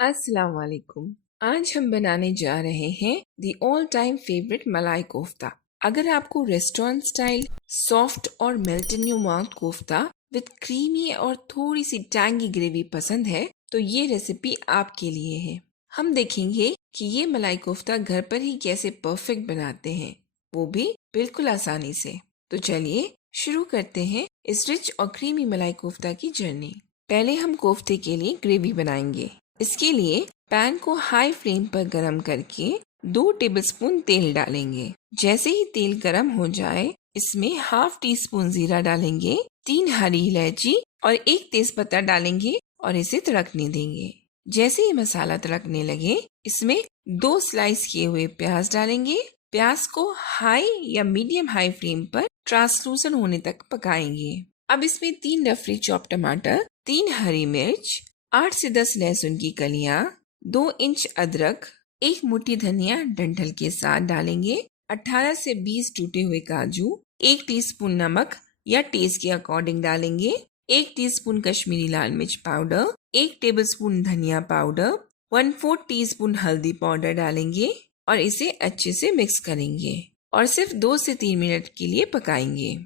अस्सलाम वालेकुम। आज हम बनाने जा रहे हैं दी ऑल टाइम फेवरेट मलाई कोफ्ता। अगर आपको रेस्टोरेंट स्टाइल सॉफ्ट और melt in your mouth kofta with creamy और थोड़ी सी टैंगी ग्रेवी पसंद है तो ये रेसिपी आपके लिए है। हम देखेंगे कि ये मलाई कोफ्ता घर पर ही कैसे परफेक्ट बनाते हैं, वो भी बिल्कुल आसानी से। तो चलिए शुरू करते हैं इस रिच और क्रीमी मलाई कोफ्ता की जर्नी। पहले हम कोफ्ते के लिए ग्रेवी बनाएंगे। इसके लिए पैन को हाई फ्लेम पर गरम करके 2 टेबलस्पून तेल डालेंगे। जैसे ही तेल गरम हो जाए, इसमें हाफ टी स्पून जीरा डालेंगे, 3 हरी इलायची और 1 तेजपत्ता डालेंगे और इसे तड़कने देंगे। जैसे ही मसाला तड़कने लगे, इसमें 2 स्लाइस किए हुए प्याज डालेंगे। प्याज को हाई या मीडियम हाई फ्लेम पर ट्रांसलूसेंट होने तक पकाएंगे। अब इसमें 3 रफली चॉप टमाटर, 3 हरी मिर्च, 8 से 10 लहसुन की कलियां, 2 इंच अदरक, 1 मुट्ठी धनिया डंठल के साथ डालेंगे, 18 से 20 टूटे हुए काजू, 1 टीस्पून नमक या टेस्ट के अकॉर्डिंग डालेंगे, 1 टीस्पून कश्मीरी लाल मिर्च पाउडर, 1 टेबलस्पून धनिया पाउडर, 1/4 टीस्पून हल्दी पाउडर डालेंगे और इसे अच्छे से मिक्स करेंगे और सिर्फ 2 से 3 मिनट के लिए पकाएंगे।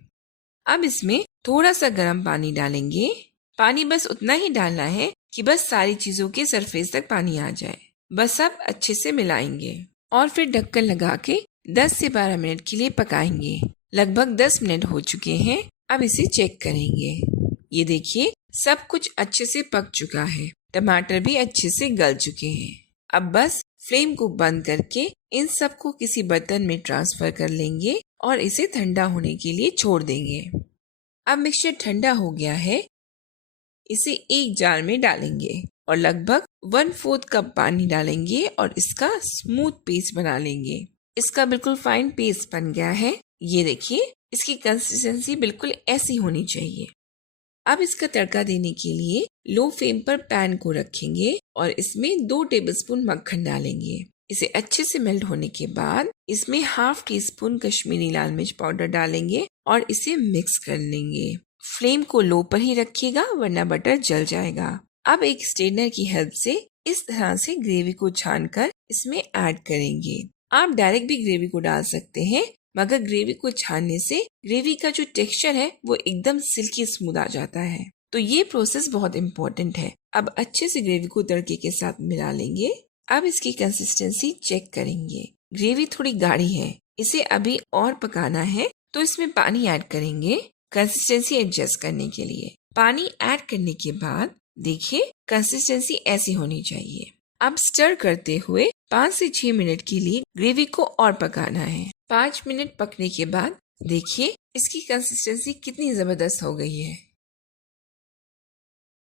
अब इसमें थोड़ा सा गर्म पानी डालेंगे। पानी बस उतना ही डालना है कि बस सारी चीजों के सरफेस तक पानी आ जाए। बस अब अच्छे से मिलाएंगे और फिर ढक्कन लगा के 10 से 12 मिनट के लिए पकाएंगे। लगभग 10 मिनट हो चुके हैं। अब इसे चेक करेंगे। ये देखिए, सब कुछ अच्छे से पक चुका है। टमाटर भी अच्छे से गल चुके हैं। अब बस फ्लेम को बंद करके इन सबको किसी बर्तन में ट्रांसफर कर लेंगे और इसे ठंडा होने के लिए छोड़ देंगे। अब मिक्सचर ठंडा हो गया है। इसे एक जार में डालेंगे और लगभग 1/4 कप पानी डालेंगे और इसका स्मूथ पेस्ट बना लेंगे। इसका बिल्कुल फाइन पेस्ट बन गया है। ये देखिए, इसकी कंसिस्टेंसी बिल्कुल ऐसी होनी चाहिए। अब इसका तड़का देने के लिए लो फ्लेम पर पैन को रखेंगे और इसमें 2 टेबलस्पून मक्खन डालेंगे। इसे अच्छे से मेल्ट होने के बाद इसमें हाफ टी स्पून कश्मीरी लाल मिर्च पाउडर डालेंगे और इसे मिक्स कर लेंगे। फ्लेम को लो पर ही रखिएगा वरना बटर जल जाएगा। अब एक स्ट्रेनर की हेल्प से इस तरह से ग्रेवी को छानकर इसमें ऐड करेंगे। आप डायरेक्ट भी ग्रेवी को डाल सकते हैं, मगर ग्रेवी को छानने से ग्रेवी का जो टेक्सचर है वो एकदम सिल्की स्मूथ आ जाता है। तो ये प्रोसेस बहुत इम्पोर्टेंट है। अब अच्छे से ग्रेवी को तड़के के साथ मिला लेंगे। अब इसकी कंसिस्टेंसी चेक करेंगे। ग्रेवी थोड़ी गाढ़ी है, इसे अभी और पकाना है, तो इसमें पानी ऐड करेंगे कंसिस्टेंसी एडजस्ट करने के लिए। पानी ऐड करने के बाद देखिए, कंसिस्टेंसी ऐसी होनी चाहिए। अब स्टर करते हुए 5 से 6 मिनट के लिए ग्रेवी को और पकाना है। 5 मिनट पकने के बाद देखिए इसकी कंसिस्टेंसी कितनी जबरदस्त हो गई है।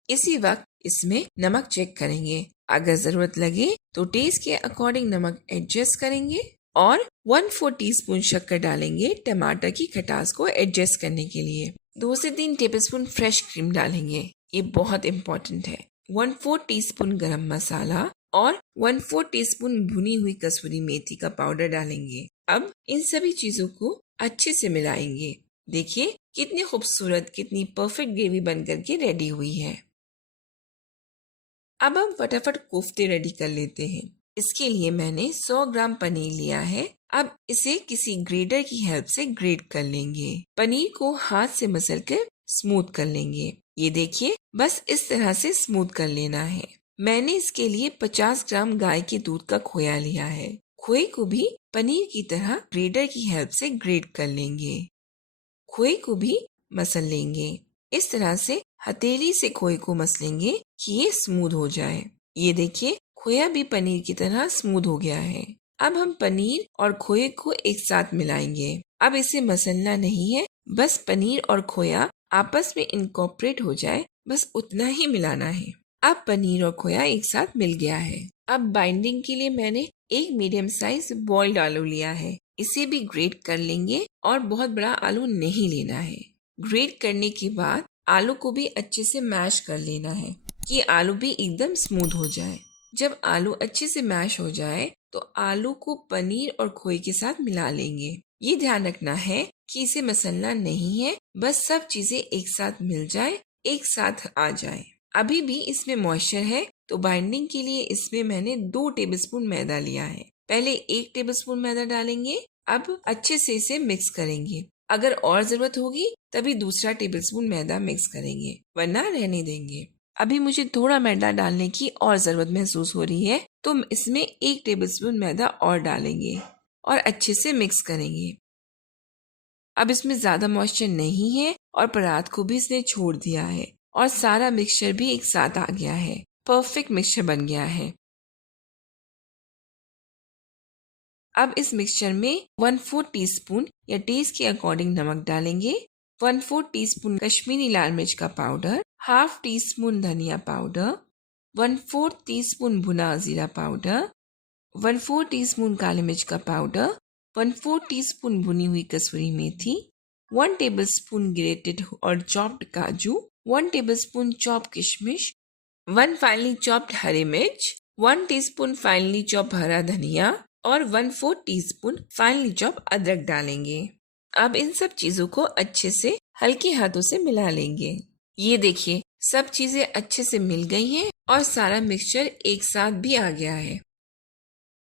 इसी वक्त इसमें नमक चेक करेंगे। अगर जरूरत लगे तो टेस्ट के अकॉर्डिंग नमक एडजस्ट करेंगे और 1/4 टीस्पून शक्कर डालेंगे टमाटर की खटास को एडजस्ट करने के लिए। 2 से 3 टेबलस्पून फ्रेश क्रीम डालेंगे, ये बहुत इम्पोर्टेंट है। 1/4 टीस्पून गरम मसाला और 1/4 टीस्पून भुनी हुई कसूरी मेथी का पाउडर डालेंगे। अब इन सभी चीजों को अच्छे से मिलाएंगे। देखिए कितनी खूबसूरत, कितनी परफेक्ट ग्रेवी बनकर के रेडी हुई है। अब हम फटाफट कोफ्ते रेडी कर लेते हैं। इसके लिए मैंने 100 ग्राम पनीर लिया है। अब इसे किसी ग्रेटर की हेल्प से ग्रेट कर लेंगे। पनीर को हाथ से मसल कर स्मूथ कर लेंगे। ये देखिए, बस इस तरह से स्मूथ कर लेना है। मैंने इसके लिए 50 ग्राम गाय के दूध का खोया लिया है। खोए को भी पनीर की तरह ग्रेटर की हेल्प से ग्रेट कर लेंगे। खोए को भी मसल लेंगे। इस तरह से हथेली से खोए को मसलेंगे कि ये स्मूथ हो जाए। ये देखिए, खोया भी पनीर की तरह स्मूथ हो गया है। अब हम पनीर और खोए को एक साथ मिलाएंगे। अब इसे मसलना नहीं है, बस पनीर और खोया आपस में इनकॉर्पोरेट हो जाए, बस उतना ही मिलाना है। अब पनीर और खोया एक साथ मिल गया है। अब बाइंडिंग के लिए मैंने एक मीडियम साइज बॉइल्ड आलू लिया है। इसे भी ग्रेट कर लेंगे और बहुत बड़ा आलू नहीं लेना है। ग्रेट करने के बाद आलू को भी अच्छे से मैश कर लेना है कि आलू भी एकदम स्मूथ हो जाए। जब आलू अच्छे से मैश हो जाए तो आलू को पनीर और खोए के साथ मिला लेंगे। ये ध्यान रखना है कि इसे मसलना नहीं है, बस सब चीजें एक साथ मिल जाए, एक साथ आ जाए। अभी भी इसमें मॉइस्चर है, तो बाइंडिंग के लिए इसमें मैंने 2 टेबलस्पून मैदा लिया है। पहले 1 टेबलस्पून मैदा डालेंगे। अब अच्छे से इसे मिक्स करेंगे। अगर और जरूरत होगी तभी दूसरा टेबलस्पून मैदा मिक्स करेंगे, वरना रहने देंगे। अभी मुझे थोड़ा मैदा डालने की और जरूरत महसूस हो रही है, तो इसमें 1 टेबलस्पून मैदा और डालेंगे और अच्छे से मिक्स करेंगे। अब इसमें ज्यादा मॉइस्चर नहीं है और परात को भी इसने छोड़ दिया है और सारा मिक्सचर भी एक साथ आ गया है। परफेक्ट मिक्सचर बन गया है। अब इस मिक्सचर में 1/4 टीस्पून या टेस्ट के अकॉर्डिंग नमक डालेंगे, 1/4 टीस्पून कश्मीरी लाल मिर्च का पाउडर, हाफ टी स्पून धनिया पाउडर, 1/4 टीस्पून भुना जीरा पाउडर, 1/4 टीस्पून काली मिर्च का पाउडर, 1/4 टीस्पून भुनी हुई कसूरी मेथी, 1 टेबलस्पून ग्रेटेड और चॉप्ड काजू, 1 टेबलस्पून चॉप किशमिश, 1 फाइनली चॉप्ड हरी मिर्च, 1 टीस्पून फाइनली चॉप हरा धनिया और 1/4 टीस्पून फाइनली चॉप अदरक डालेंगे। अब इन सब चीजों को अच्छे से हल्के हाथों से मिला लेंगे। ये देखिए, सब चीजें अच्छे से मिल गई हैं और सारा मिक्सचर एक साथ भी आ गया है।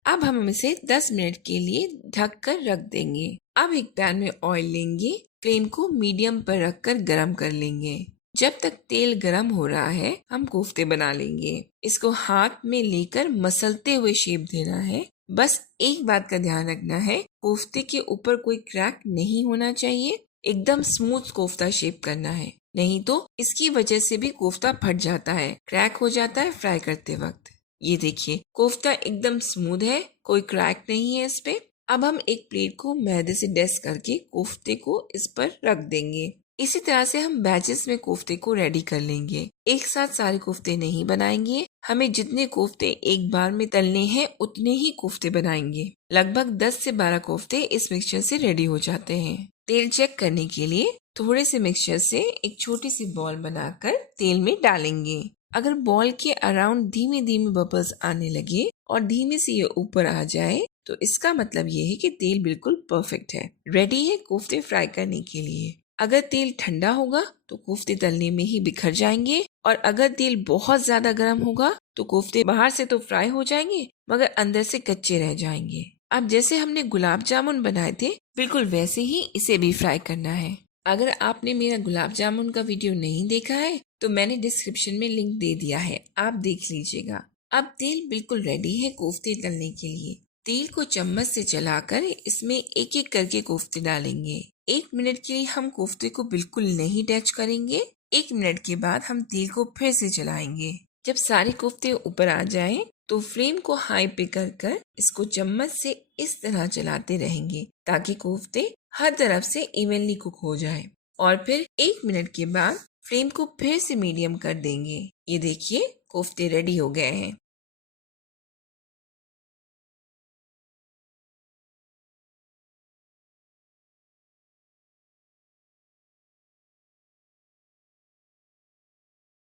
अब हम इसे 10 मिनट के लिए ढक कर रख देंगे। अब एक पैन में ऑयल लेंगे, फ्लेम को मीडियम पर रखकर गरम कर लेंगे। जब तक तेल गरम हो रहा है, हम कोफ्ते बना लेंगे। इसको हाथ में लेकर मसलते हुए शेप देना है। बस एक बात का ध्यान रखना है, कोफ्ते के ऊपर कोई क्रैक नहीं होना चाहिए। एकदम स्मूथ कोफ्ता शेप करना है, नहीं तो इसकी वजह से भी कोफ्ता फट जाता है, क्रैक हो जाता है फ्राई करते वक्त। ये देखिए, कोफ्ता एकदम स्मूथ है, कोई क्रैक नहीं है इस पे। अब हम एक प्लेट को मैदे से डस्ट करके कोफ्ते को इस पर रख देंगे। इसी तरह से हम बैचेस में कोफ्ते को रेडी कर लेंगे। एक साथ सारे कोफ्ते नहीं बनाएंगे, हमें जितने कोफ्ते एक बार में तलने हैं उतने ही कोफ्ते बनाएंगे। लगभग 10 से 12 कोफ्ते इस मिक्सचर से रेडी हो जाते हैं। तेल चेक करने के लिए थोड़े से मिक्सचर से एक छोटी सी बॉल बनाकर तेल में डालेंगे। अगर बॉल के अराउंड धीमे धीमे बबल्स आने लगे और धीमे से ये ऊपर आ जाए, तो इसका मतलब ये है कि तेल बिल्कुल परफेक्ट है, रेडी है कोफ्ते फ्राई करने के लिए। अगर तेल ठंडा होगा तो कोफ्ते तलने में ही बिखर जाएंगे, और अगर तेल बहुत ज्यादा गर्म होगा तो कोफ्ते बाहर से तो फ्राई हो जाएंगे मगर अंदर से कच्चे रह जाएंगे। अब जैसे हमने गुलाब जामुन बनाए थे, बिल्कुल वैसे ही इसे भी फ्राई करना है। अगर आपने मेरा गुलाब जामुन का वीडियो नहीं देखा है तो मैंने डिस्क्रिप्शन में लिंक दे दिया है, आप देख लीजिएगा। अब तेल बिल्कुल रेडी है कोफ्ते तलने के लिए। तेल को चम्मच से चलाकर इसमें एक एक करके कोफ्ते डालेंगे। 1 मिनट के लिए हम कोफ्ते को बिल्कुल नहीं टच करेंगे। 1 मिनट के बाद हम तेल को फिर से चलाएंगे। जब सारे कोफ्ते ऊपर आ जाएं, तो फ्लेम को हाई पे कर इसको चम्मच से इस तरह चलाते रहेंगे ताकि कोफ्ते हर तरफ से इवनली कुक हो जाए। और फिर 1 मिनट के बाद फ्लेम को फिर से मीडियम कर देंगे। ये देखिए, कोफ्ते रेडी हो गए हैं।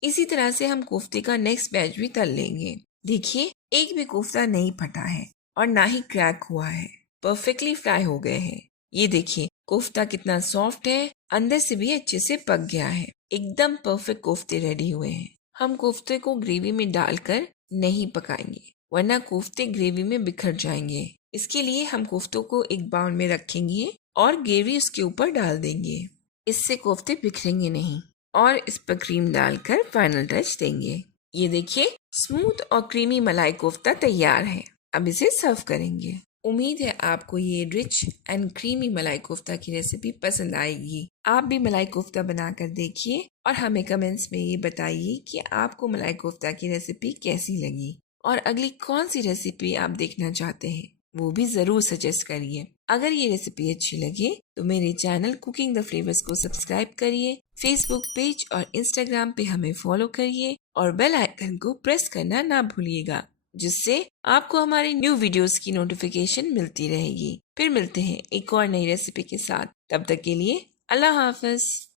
इसी तरह से हम कोफ्ते का नेक्स्ट बैच भी तल लेंगे। देखिए, एक भी कोफ्ता नहीं फटा है और ना ही क्रैक हुआ है, परफेक्टली फ्राई हो गए हैं। ये देखिए, कोफ्ता कितना सॉफ्ट है, अंदर से भी अच्छे से पक गया है। एकदम परफेक्ट कोफ्ते रेडी हुए हैं। हम कोफ्ते को ग्रेवी में डालकर नहीं पकाएंगे, वरना कोफ्ते ग्रेवी में बिखर जाएंगे। इसके लिए हम कोफ्तों को एक बाउल में रखेंगे और ग्रेवी उसके ऊपर डाल देंगे। इससे कोफ्ते बिखरेंगे नहीं, और इस पर क्रीम डालकर फाइनल टच देंगे। ये देखिए, स्मूथ और क्रीमी मलाई कोफ्ता तैयार है। अब इसे सर्व करेंगे। उम्मीद है आपको ये रिच एंड क्रीमी मलाई कोफ्ता की रेसिपी पसंद आएगी। आप भी मलाई कोफ्ता बनाकर देखिए और हमें कमेंट्स में ये बताइए कि आपको मलाई कोफ्ता की रेसिपी कैसी लगी और अगली कौन सी रेसिपी आप देखना चाहते हैं, वो भी जरूर सजेस्ट करिए। अगर ये रेसिपी अच्छी लगे तो मेरे चैनल कुकिंग द फ्लेवर्स को सब्सक्राइब करिए, फेसबुक पेज और इंस्टाग्राम पे हमें फॉलो करिए और बेल आइकन को प्रेस करना ना भूलिएगा, जिससे आपको हमारी न्यू वीडियोस की नोटिफिकेशन मिलती रहेगी। फिर मिलते हैं एक और नई रेसिपी के साथ। तब तक के लिए अल्लाह हाफिज।